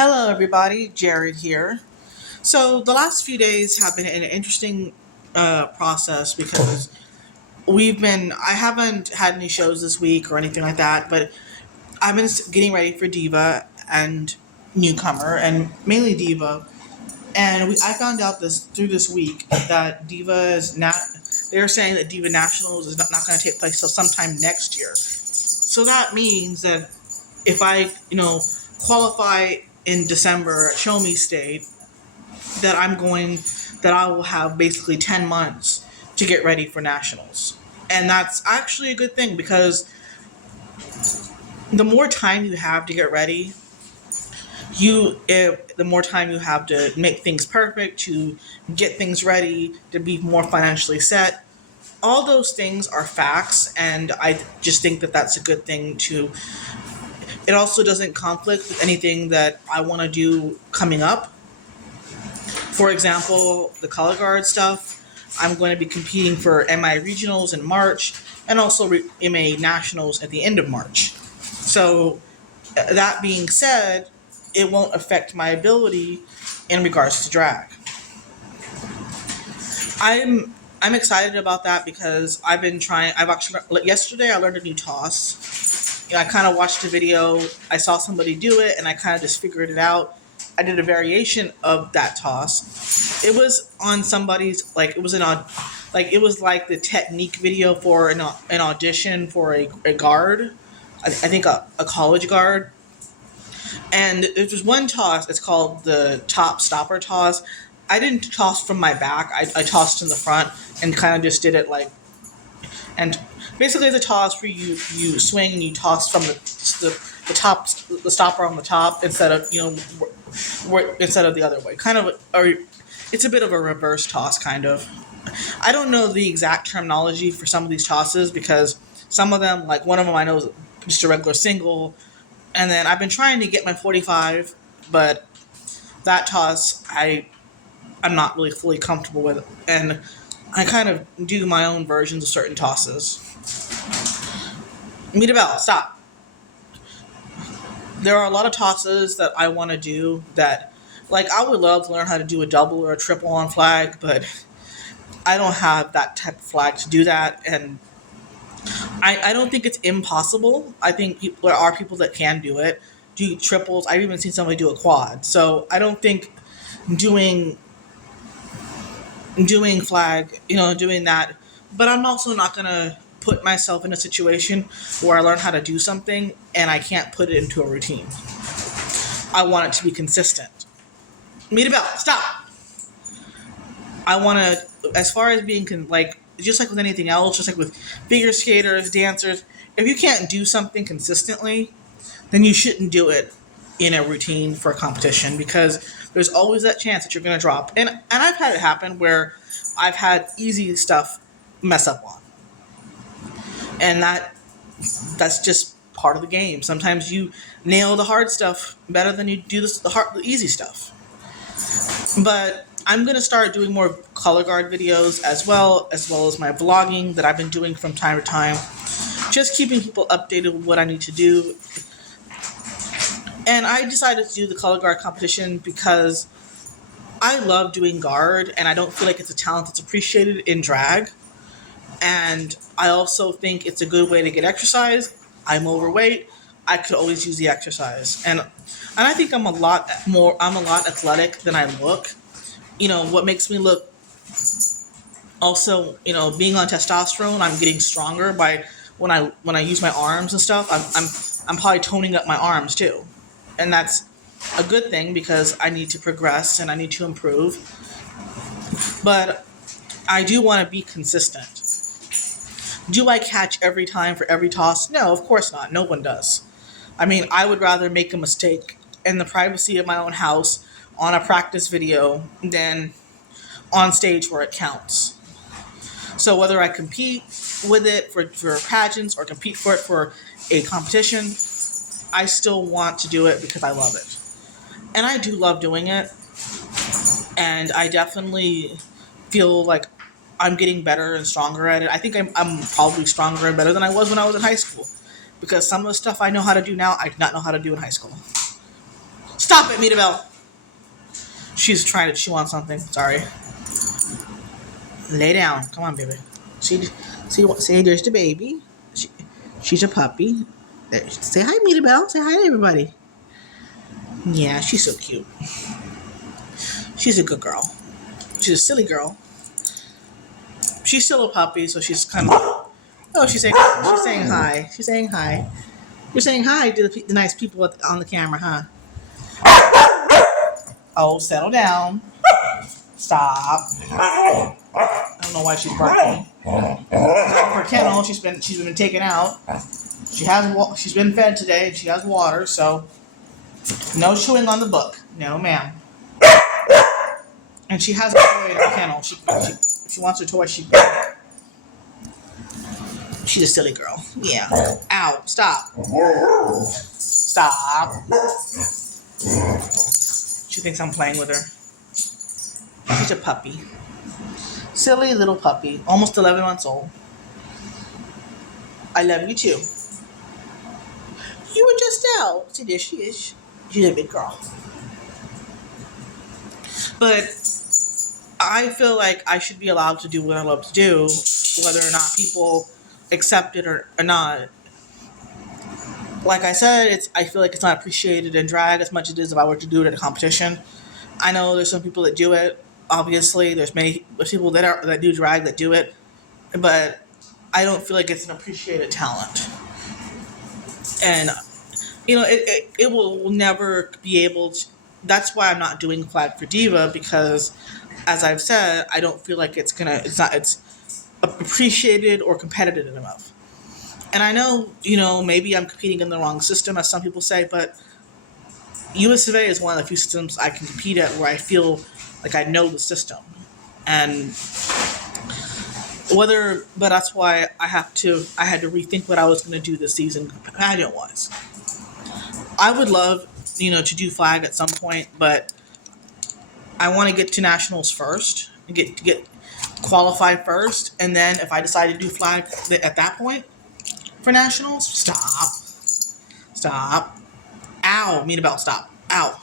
Hello, everybody. Jared here. So, the last few days have been an interesting process because I haven't had any shows this week or anything like that, but I've been getting ready for Diva and Newcomer, and mainly Diva. And I found out through this week that Diva is not, they're saying that Diva Nationals is not going to take place till sometime next year. So, that means that if I qualify in December at Show Me State, that I will have basically 10 months to get ready for nationals. And that's actually a good thing because the more time you have to get ready, the more time you have to make things perfect, to get things ready, to be more financially set. All those things are facts, and I just think that that's a good thing to. It also doesn't conflict with anything that I want to do coming up. For example, the color guard stuff, I'm going to be competing for MI regionals in March and also MA nationals at the end of March. So, that being said, it won't affect my ability in regards to drag. I'm excited about that because I've been trying. I've actually yesterday I learned a new toss. I kind of watched a video. I saw somebody do it, and I kind of just figured it out. I did a variation of that toss. It was on somebody's it was it was like the technique video for an audition for a guard. I think a college guard. And it was one toss. It's called the top stopper toss. I didn't toss from my back. I tossed in the front and kind of just did it and basically the toss where you swing and you toss from the top, the stopper on the top instead of instead of the other way. Kind of, or it's a bit of a reverse toss, kind of. I don't know the exact terminology for some of these tosses because some of them, like one of them, I know is just a regular single, and then I've been trying to get my 45, but that toss I'm not really fully comfortable with, and I kind of do my own versions of certain tosses. Meet a bell, stop. There are a lot of tosses that I want to do that, I would love to learn how to do a double or a triple on flag, but I don't have that type of flag to do that, and I don't think it's impossible. I think there are people that can do triples. I've even seen somebody do a quad. So I don't think doing flag, doing that. But I'm also not going to put myself in a situation where I learn how to do something and I can't put it into a routine. I want it to be consistent. Meet a bell. Stop. I want to, as far as being, just like with anything else, just like with figure skaters, dancers, if you can't do something consistently, then you shouldn't do it in a routine for a competition because there's always that chance that you're going to drop. And I've had it happen where I've had easy stuff mess up on. And that's just part of the game. Sometimes you nail the hard stuff better than you do the easy stuff. But I'm going to start doing more color guard videos as well as my vlogging that I've been doing from time to time. Just keeping people updated with what I need to do. And I decided to do the color guard competition because I love doing guard and I don't feel like it's a talent that's appreciated in drag. And I also think it's a good way to get exercise. I'm overweight. I could always use the exercise. And I think I'm a lot athletic than I look. What makes me look also, being on testosterone, I'm getting stronger by when I use my arms and stuff. I'm probably toning up my arms too. And that's a good thing because I need to progress and I need to improve. But I do want to be consistent. Do I catch every time for every toss? No, of course not. No one does. I mean, I would rather make a mistake in the privacy of my own house on a practice video than on stage where it counts. So whether I compete with it for pageants or compete for it for a competition, I still want to do it because I love it. And I do love doing it. And I definitely feel like I'm getting better and stronger at it. I think I'm probably stronger and better than I was when I was in high school. Because some of the stuff I know how to do now, I did not know how to do in high school. Stop it, Mirabelle. She's trying to chew on something. Sorry. Lay down. Come on, baby. See, there's the baby. She's a puppy. Say hi, Mirabelle. Say hi to everybody. Yeah, she's so cute. She's a good girl. She's a silly girl. She's still a puppy, so she's kind of. Oh, she's saying hi. She's saying hi. You're saying hi to the nice people on the camera, huh? Oh, settle down. Stop. I don't know why she's barking. Her kennel, she's been taken out. She's been fed today. She has water, so no chewing on the book. No, ma'am. And she has a toy in her kennel. If she wants her toy, she's a silly girl. Yeah. Ow! Stop. Stop. She thinks I'm playing with her. She's a puppy. Silly little puppy. Almost 11 months old. I love you too. You were just out. See, there she is. She's a big girl. But I feel like I should be allowed to do what I love to do, whether or not people accept it or not. Like I said, I feel like it's not appreciated in drag as much as it is if I were to do it at a competition. I know there's some people that do it. Obviously, there's people that do drag that do it, but I don't feel like it's an appreciated talent. And it will never be able to. That's why I'm not doing Flag for Diva, because, as I've said, I don't feel like it's appreciated or competitive enough. And I know, maybe I'm competing in the wrong system, as some people say, but US of A is one of the few systems I can compete at where I feel like I know the system. And but that's why I had to rethink what I was going to do this season pageant-wise. I would love, to do Flag at some point, but I want to get to nationals first, and get qualified first, and then if I decide to do Flag at that point for nationals, stop. Ow, Mirabelle, stop. Ow.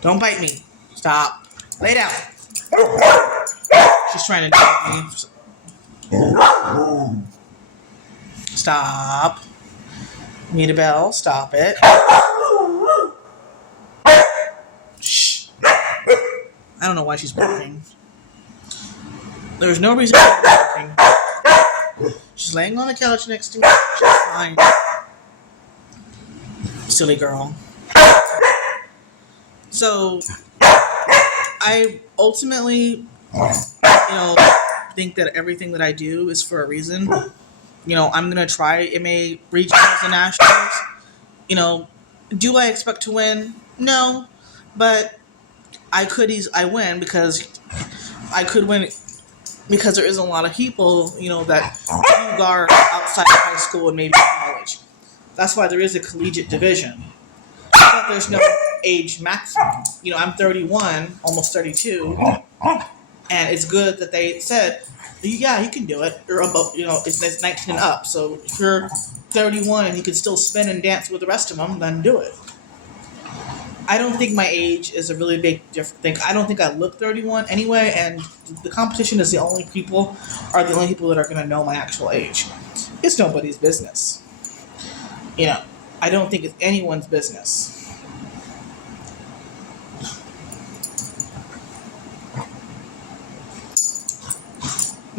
Don't bite me. Stop. Lay down. She's trying to bite me. Stop. Mirabelle, stop it. Shh. I don't know why she's barking. There's no reason why she's barking. She's laying on the couch next to me. She's fine. Silly girl. So, I ultimately, think that everything that I do is for a reason. I'm going to try MA regionals and nationals. Do I expect to win? No. But I win because I could win because there isn't a lot of people, that do guard outside of high school and maybe college. That's why there is a collegiate division. But there's no age maximum. I'm 31, almost 32, and it's good that they said, yeah, you can do it. You're above, it's 19 and up. So if you're 31 and you can still spin and dance with the rest of them, then do it. I don't think my age is a really big different thing. I don't think I look 31 anyway, and the competition is the only people that are going to know my actual age. It's nobody's business. I don't think it's anyone's business.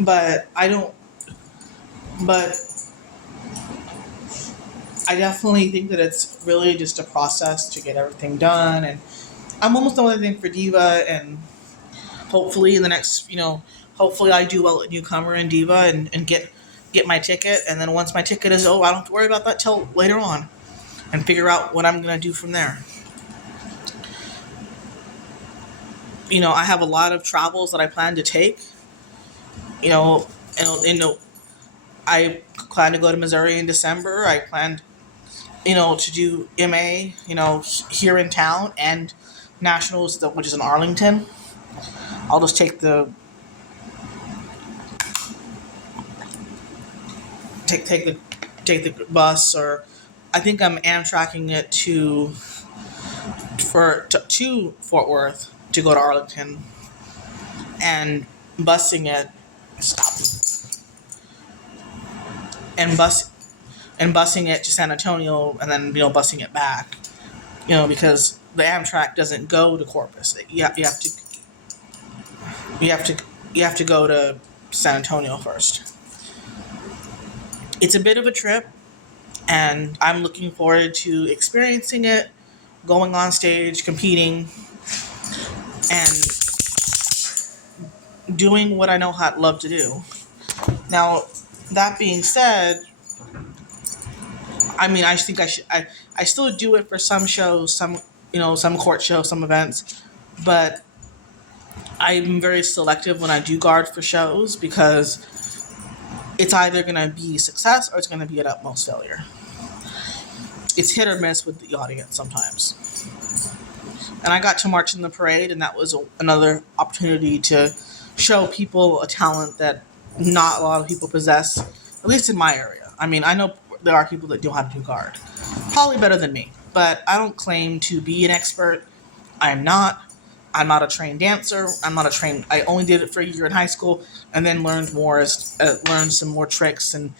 But I definitely think that it's really just a process to get everything done, and I'm almost done with everything for Diva, and hopefully in the next, hopefully I do well at Newcomer and Diva and get my ticket, and then once my ticket is over, I don't have to worry about that till later on, and figure out what I'm going to do from there. I have a lot of travels that I plan to take. I plan to go to Missouri in December. I planned, to do MA, here in town, and nationals, which is in Arlington. I'll just take the bus, or I think I'm Amtrakking it to to Fort Worth to go to Arlington, and busing it. Stop. And busing it to San Antonio, and then busing it back. Because the Amtrak doesn't go to Corpus. You have to go to San Antonio first. It's a bit of a trip, and I'm looking forward to experiencing it, going on stage, competing, and doing what I know how love to do. Now, that being said, I think I still do it for some shows, some court shows, some events, but I'm very selective when I do guard for shows because it's either going to be success or it's going to be an utmost failure. It's hit or miss with the audience sometimes. And I got to march in the parade, and that was another opportunity to show people a talent that not a lot of people possess, at least in my area. I know there are people that know how to do guard, probably better than me, but I don't claim to be an expert. I'm not a trained dancer. I only did it for a year in high school, and then learned some more tricks and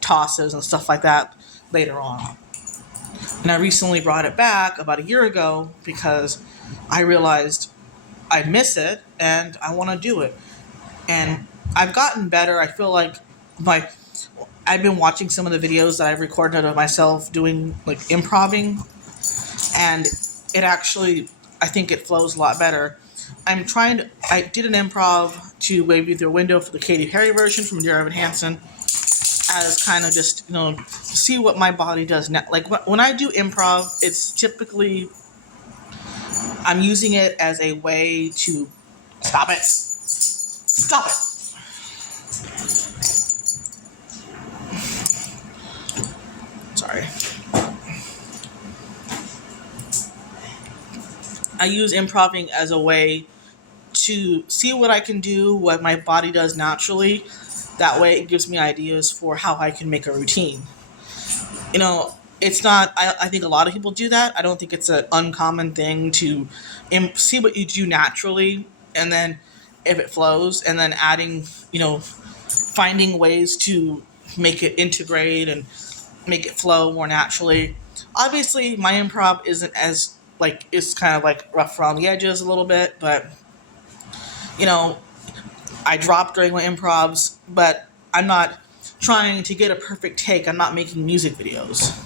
tosses and stuff like that later on. And I recently brought it back about a year ago because I realized I miss it and I want to do it. And I've gotten better. I feel like I've been watching some of the videos that I've recorded of myself doing improvising, and it actually, I think it flows a lot better. I did an improv to Wave You Through a Window for the Katy Perry version from Dear Evan Hansen, as kind of just, see what my body does now. When I do improv, it's typically, I'm using it as a way to, stop it. Sorry. I use improving as a way to see what I can do, what my body does naturally. That way it gives me ideas for how I can make a routine. It's not, I think a lot of people do that. I don't think it's an uncommon thing to see what you do naturally, and then if it flows, and then adding, finding ways to make it integrate and make it flow more naturally. Obviously, my improv isn't as, it's kind of rough around the edges a little bit, but, I drop during my improvs, but I'm not trying to get a perfect take. I'm not making music videos.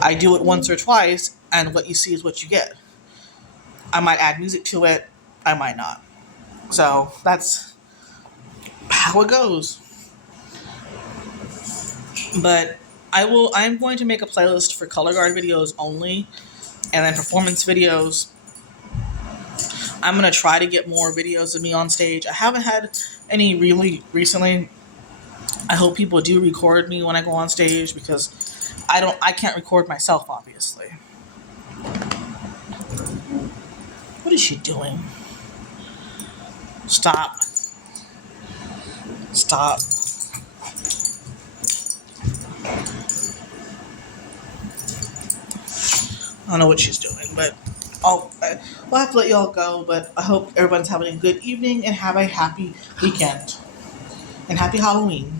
I do it once or twice, and what you see is what you get. I might add music to it, I might not. So that's how it goes. But I'm going to make a playlist for color guard videos only, and then performance videos. I'm going to try to get more videos of me on stage. I haven't had any really recently. I hope people do record me when I go on stage, because I can't record myself, obviously. What is she doing? Stop. I don't know what she's doing, but we'll have to let y'all go, but I hope everyone's having a good evening and have a happy weekend. And happy Halloween.